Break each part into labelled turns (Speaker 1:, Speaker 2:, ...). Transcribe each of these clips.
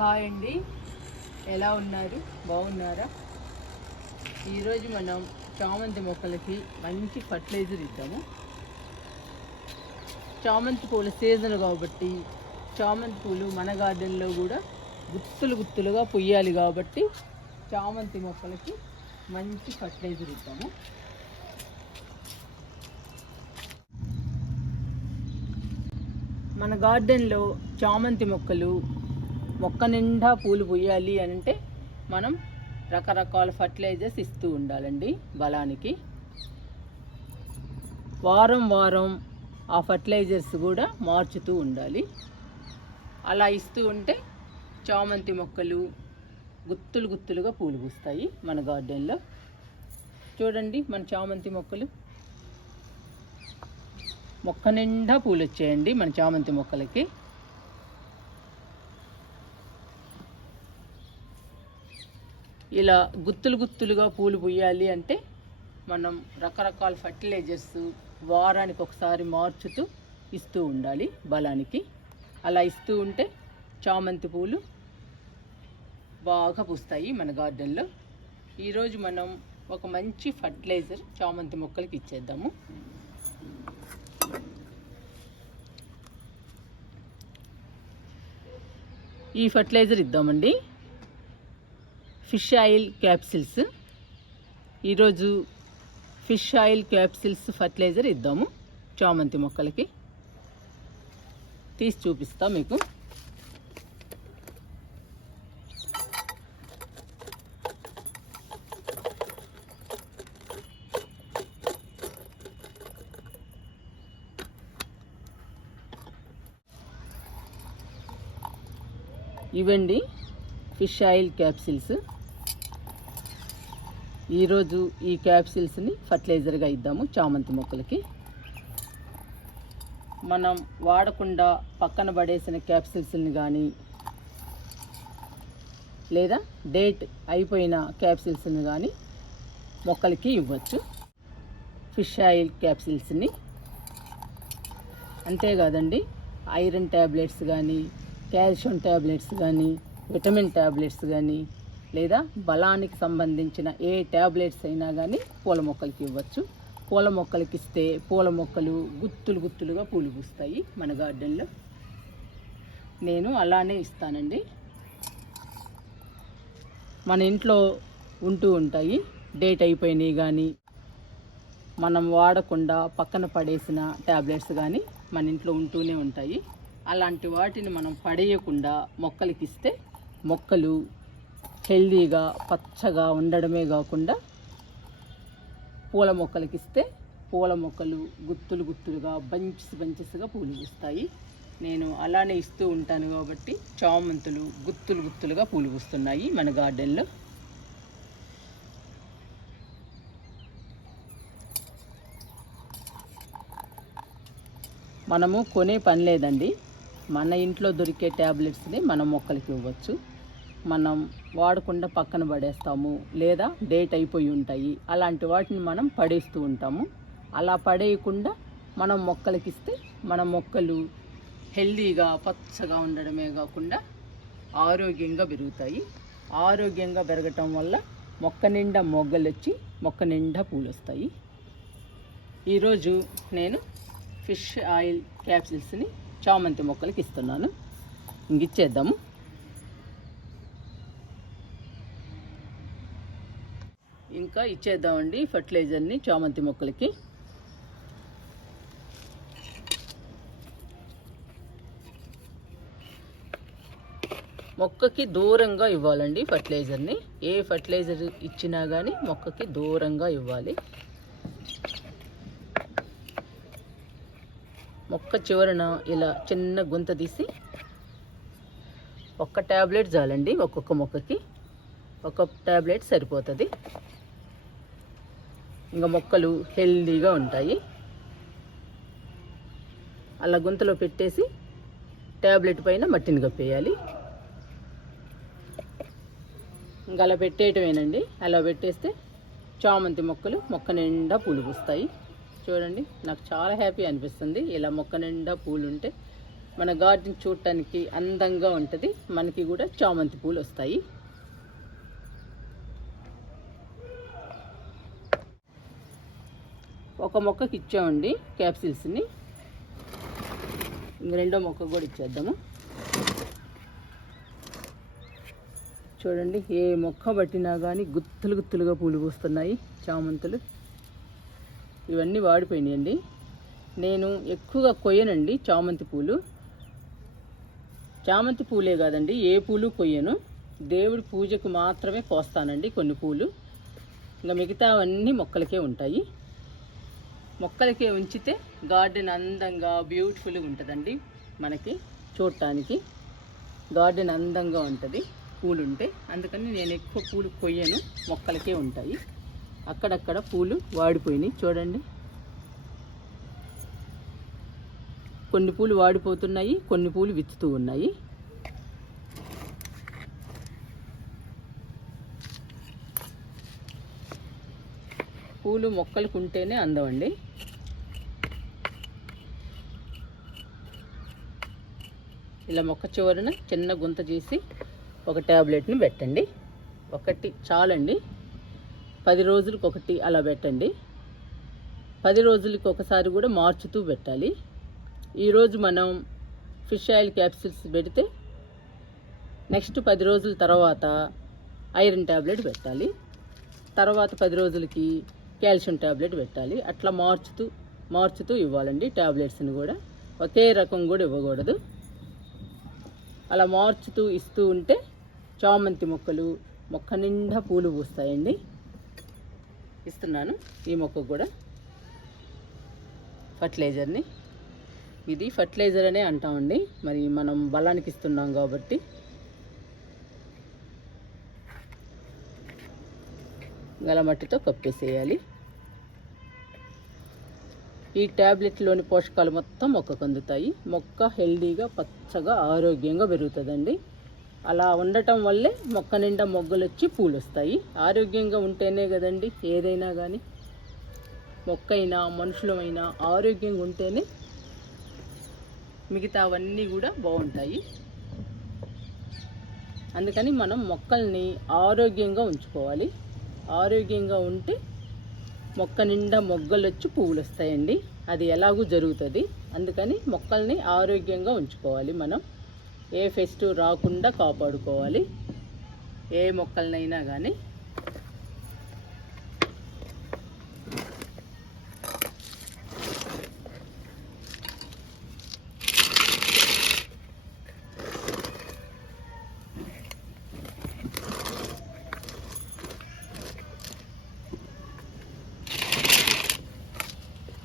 Speaker 1: Hi అండి. ఎలా ఉన్నారు? బాగున్నారా? ఈరోజు మనం చామంతి మొక్కలకి మంచి ఫర్టిలైజర్ ఇద్దాము. చామంతి పూల సీజన్ కాబట్టి చామంతి పూలు మన గార్డెన్లో కూడా గుత్తులు గుత్తులుగా పొయ్యాలి కాబట్టి చామంతి మొక్కలకి మంచి ఫర్టిలైజర్ ఇద్దాము. మన గార్డెన్లో చామంతి మొక్కలు మొక్క నిండా పూలు పూయాలి అంటే మనం రకరకాల ఫర్టిలైజర్స్ ఇస్తూ ఉండాలండి బలానికి. వారం వారం ఆ ఫర్టిలైజర్స్ కూడా మార్చుతూ ఉండాలి. అలా ఇస్తూ ఉంటే చామంతి మొక్కలు గుత్తులు గుత్తులుగా పూలు పూస్తాయి మన గార్డెన్లో. చూడండి మన చామంతి మొక్కలు. మొక్క నిండా పూలు వచ్చాయండి మన చామంతి మొక్కలకి. ఇలా గుత్తులు గుత్తులుగా పూలు పూయాలి అంటే మనం రకరకాల ఫర్టిలైజర్స్ వారానికి ఒకసారి మార్చుతూ ఇస్తూ ఉండాలి బలానికి. అలా ఇస్తూ ఉంటే చామంతి పూలు బాగా పూస్తాయి మన గార్డెన్లో. ఈరోజు మనం ఒక మంచి ఫర్టిలైజర్ చామంతి మొక్కలకి ఇచ్చేద్దాము. ఈ ఫర్టిలైజర్ ఇద్దామండి. Fish oil capsules. ఈరోజు ఫిష్ ఆయిల్ క్యాప్సిల్స్ ఫర్టిలైజర్ ఇద్దాము చామంతి మొక్కలకి. తీసి చూపిస్తా మీకు. ఇవండి ఫిష్ ఆయిల్ క్యాప్సిల్స్. ఈరోజు ఈ క్యాప్సిల్స్ని ఫర్టిలైజర్గా ఇద్దాము చామంతి మొక్కలకి. మనం వాడకుండా పక్కన పడేసిన క్యాప్సిల్స్ని కానీ లేదా డేట్ అయిపోయిన క్యాప్సిల్స్ని కానీ మొక్కలకి ఇవ్వచ్చు. ఫిష్ ఆయిల్ క్యాప్సిల్స్ని. అంతేకాదండి ఐరన్ ట్యాబ్లెట్స్ కానీ కాల్షియం ట్యాబ్లెట్స్ కానీ విటమిన్ ట్యాబ్లెట్స్ కానీ లేదా బలానికి సంబంధించిన ఏ ట్యాబ్లెట్స్ అయినా కానీ పూల మొక్కలకి ఇవ్వచ్చు. పూల మొక్కలకి ఇస్తే పూల మొక్కలు గుత్తులు గుత్తులుగా పూలు పూస్తాయి మన గార్డెన్లో. నేను అలానే ఇస్తానండి. మన ఇంట్లో ఉంటూ ఉంటాయి. డేట్ అయిపోయినాయి కానీ మనం వాడకుండా పక్కన పడేసిన ట్యాబ్లెట్స్ కానీ మన ఇంట్లో ఉంటూనే ఉంటాయి. అలాంటి వాటిని మనం పడేయకుండా మొక్కలకి ఇస్తే మొక్కలు హెల్దీగా పచ్చగా ఉండడమే కాకుండా పూల మొక్కలకి ఇస్తే పూల మొక్కలు గుత్తులు గుత్తులుగా బంచెస్ బంచెస్గా పూలు పూస్తాయి. నేను అలానే ఇస్తూ ఉంటాను కాబట్టి చామంతులు గుత్తులు గుత్తులుగా పూలు పూస్తున్నాయి మన గార్డెన్లో. మనము కొనే పని లేదండి. మన ఇంట్లో దొరికే ట్యాబ్లెట్స్ని మనం మొక్కలకి ఇవ్వచ్చు. మనం వాడకుండా పక్కన పడేస్తాము లేదా డేట్ అయిపోయి ఉంటాయి. అలాంటి వాటిని మనం పడేస్తూ ఉంటాము. అలా పడేయకుండా మనం మొక్కలకి ఇస్తే మన మొక్కలు హెల్దీగా పచ్చగా ఉండడమే కాకుండా ఆరోగ్యంగా పెరుగుతాయి. ఆరోగ్యంగా పెరగటం వల్ల మొక్క నిండా మొగ్గలు వచ్చి మొక్క నిండా పూలు వస్తాయి ఈరోజు నేను ఫిష్ ఆయిల్ క్యాప్సిల్స్ని చామంతి మొక్కలకి ఇస్తున్నాను. ఇంక ఇచ్చేద్దాము. ఇంకా ఇచ్చేద్దామండి ఫర్టిలైజర్ని చామంతి మొక్కలకి. మొక్కకి దూరంగా ఇవ్వాలండి ఫర్టిలైజర్ని. ఏ ఫర్టిలైజర్ ఇచ్చినా కానీ మొక్కకి దూరంగా ఇవ్వాలి. మొక్క చివరన ఇలా చిన్న గుంత తీసి ఒక్క ట్యాబ్లెట్ చాలండి ఒక్కొక్క మొక్కకి. ఒక ట్యాబ్లెట్ సరిపోతుంది. ఇంకా మొక్కలు హెల్దీగా ఉంటాయి. అలా గుంతలో పెట్టేసి ట్యాబ్లెట్ పైన మట్టిని కప్పేయాలి. ఇంకా అలా పెట్టేయటమేనండి. అలా పెట్టేస్తే చామంతి మొక్కలు మొక్క నిండా పూలు పూస్తాయి. చూడండి నాకు చాలా హ్యాపీ అనిపిస్తుంది. ఇలా మొక్క నిండా పూలు ఉంటే మన గార్డెన్ చూడటానికి అందంగా ఉంటుంది. మనకి కూడా చామంతి పూలు వస్తాయి. ఒక మొక్కకి ఇచ్చామండి క్యాప్సిల్స్ని ఇంక రెండో మొక్క కూడా ఇచ్చేద్దాము. చూడండి ఏ మొక్క పట్టినా కానీ గుత్తులు గుత్తులుగా పూలు పూస్తున్నాయి చామంతులు. ఇవన్నీ వాడిపోయినాయండి. నేను ఎక్కువగా కొయ్యనండి చామంతి పూలు. చామంతి పూలే కాదండి ఏ పూలు కొయ్యను. దేవుడి పూజకు మాత్రమే కోస్తానండి కొన్ని పూలు. ఇంకా మిగతా అవన్నీ మొక్కలకే ఉంటాయి. మొక్కలకే ఉంచితే గార్డెన్ అందంగా బ్యూటిఫుల్గా ఉంటుందండి మనకి చూడటానికి. గార్డెన్ అందంగా ఉంటుంది పూలు ఉంటే అందుకని నేను ఎక్కువ పూలు కొయ్యను మొక్కలకే ఉంటాయి. అక్కడక్కడ పూలు వాడిపోయినాయి చూడండి. కొన్ని పూలు వాడిపోతున్నాయి కొన్ని పూలు విత్తుతూ ఉన్నాయి. పూలు మొక్కలకు ఉంటేనే అందం అండి ఇలా మొక్క చివరన చిన్న గుంత చేసి ఒక ట్యాబ్లెట్ని పెట్టండి. ఒకటి చాలండి. పది రోజులకు ఒకటి అలా పెట్టండి. పది రోజులకి ఒకసారి కూడా మార్చుతూ పెట్టాలి. ఈరోజు మనం ఫిష్ ఆయిల్ క్యాప్సిల్స్ పెడితే నెక్స్ట్ పది రోజుల తర్వాత ఐరన్ ట్యాబ్లెట్ పెట్టాలి. తర్వాత పది రోజులకి కాల్షియం ట్యాబ్లెట్ పెట్టాలి. అట్లా మార్చుతూ మార్చుతూ ఇవ్వాలండి ట్యాబ్లెట్స్ని కూడా. ఒకే రకం కూడా ఇవ్వకూడదు. అలా మార్చుతూ ఇస్తూ ఉంటే చామంతి మొక్కలు మొక్క నిండా పూలు పూస్తాయండి. ఇస్తున్నాను ఈ మొక్క కూడా. ఫర్టిలైజర్ని. ఇది ఫర్టిలైజర్ అనే అంటామండి. మరి మనం బలానికి ఇస్తున్నాం కాబట్టి. గల మట్టితో కప్పేసేయాలి. ఈ ట్యాబ్లెట్లోని పోషకాలు మొత్తం మొక్కకు అందుతాయి. మొక్క హెల్దీగా పచ్చగా ఆరోగ్యంగా పెరుగుతుందండి. అలా ఉండటం వల్లే మొక్క నిండా మొగ్గలు వచ్చి పూలు వస్తాయి ఆరోగ్యంగా ఉంటేనే కదండి ఏదైనా కానీ మొక్క అయినా మనుషులమైనా ఆరోగ్యంగా ఉంటేనే మిగతావన్నీ కూడా బాగుంటాయి. అందుకని మనం మొక్కల్ని ఆరోగ్యంగా ఉంచుకోవాలి. ఆరోగ్యంగా ఉంటే మొక్క నిండా మొగ్గలు వచ్చి పువ్వులు వస్తాయండి అది ఎలాగూ జరుగుతుంది. అందుకని మొక్కల్ని ఆరోగ్యంగా ఉంచుకోవాలి మనం. ఏ ఫెస్ట్ రాకుండా కాపాడుకోవాలి. ఏ మొక్కలనైనా కానీ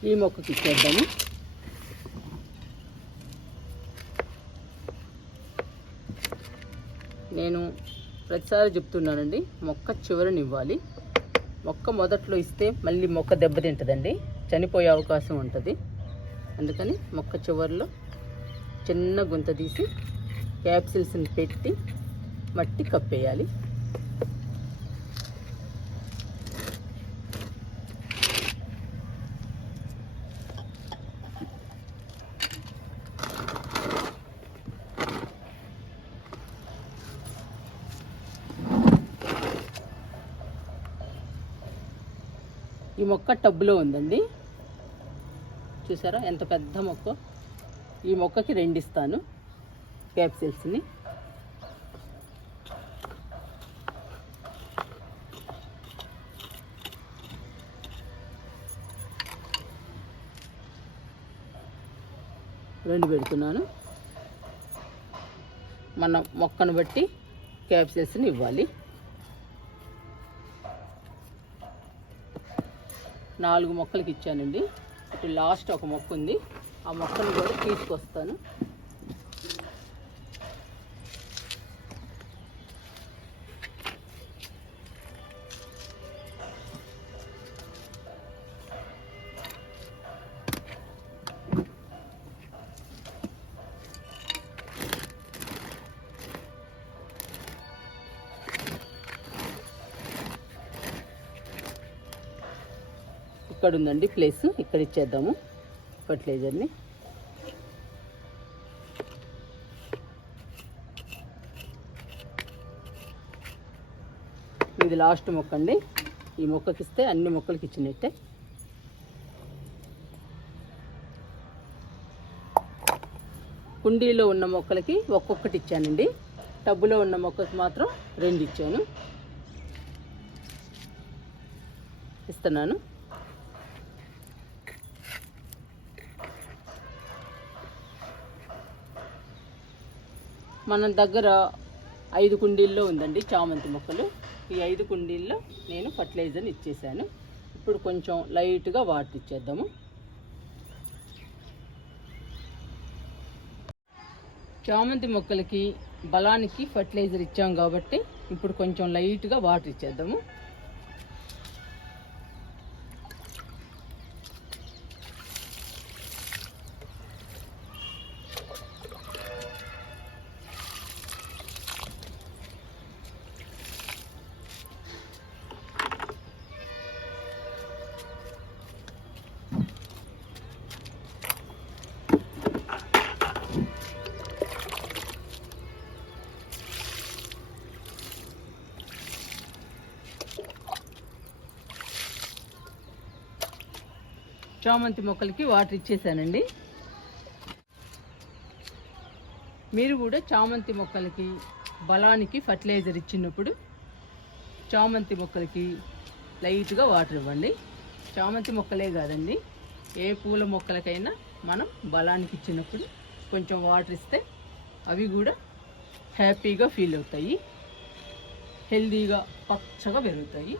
Speaker 1: ఈ మొక్కకి ఇచ్చేద్దాము. నేను ప్రతిసారి చెప్తున్నానండి మొక్క చివరని ఇవ్వాలి. మొక్క మొదట్లో ఇస్తే మళ్ళీ మొక్క దెబ్బతింటుందండి చనిపోయే అవకాశం ఉంటుంది. అందుకని మొక్క చివరిలో చిన్న గుంత తీసి క్యాప్సిల్స్ని పెట్టి మట్టి కప్పేయాలి. ఈ మొక్క టబ్బులో ఉందండి. చూసారా? ఎంత పెద్ద మొక్క? ఈ మొక్కకి రెండు ఇస్తాను క్యాప్సిల్స్ని. రెండు పెడుతున్నాను. మన మొక్కను బట్టి క్యాప్సిల్స్ని ఇవ్వాలి. నాలుగు మొక్కలకి ఇచ్చానండి. ఇటు లాస్ట్ ఒక మొక్క ఉంది ఆ మొక్కను కూడా తీసుకొస్తాను. ఇక్కడ ఉందండి ప్లేస్. ఇక్కడ ఇచ్చేద్దాము. ఫర్టిలైజర్ని ఇది లాస్ట్ మొక్క అండి ఈ మొక్కకి ఇస్తే అన్ని మొక్కలకి ఇచ్చినట్టే. కుండీలో ఉన్న మొక్కలకి ఒక్కొక్కటి ఇచ్చానండి. టబ్బులో ఉన్న మొక్కకి మాత్రం రెండు ఇచ్చాను. ఇస్తున్నాను. మన దగ్గర ఐదు కుండీల్లో ఉందండి చామంతి మొక్కలు. ఈ ఐదు కుండీల్లో నేను ఫర్టిలైజర్ని ఇచ్చేసాను. ఇప్పుడు కొంచెం లైట్గా వాటర్ ఇచ్చేద్దాము. చామంతి మొక్కలకి బలానికి ఫర్టిలైజర్ ఇచ్చాం కాబట్టి ఇప్పుడు కొంచెం లైట్గా వాటర్ ఇచ్చేద్దాము. చామంతి మొక్కలకి వాటర్ ఇచ్చేసానండి. మీరు కూడా చామంతి మొక్కలకి బలానికి ఫర్టిలైజర్ ఇచ్చినప్పుడు చామంతి మొక్కలకి లైట్గా వాటర్ ఇవ్వండి. చామంతి మొక్కలే కాదండి ఏ పూల మొక్కలకైనా మనం బలానికి ఇచ్చినప్పుడు కొంచెం వాటర్ ఇస్తే అవి కూడా హ్యాపీగా ఫీల్ అవుతాయి. హెల్దీగా పచ్చగా పెరుగుతాయి.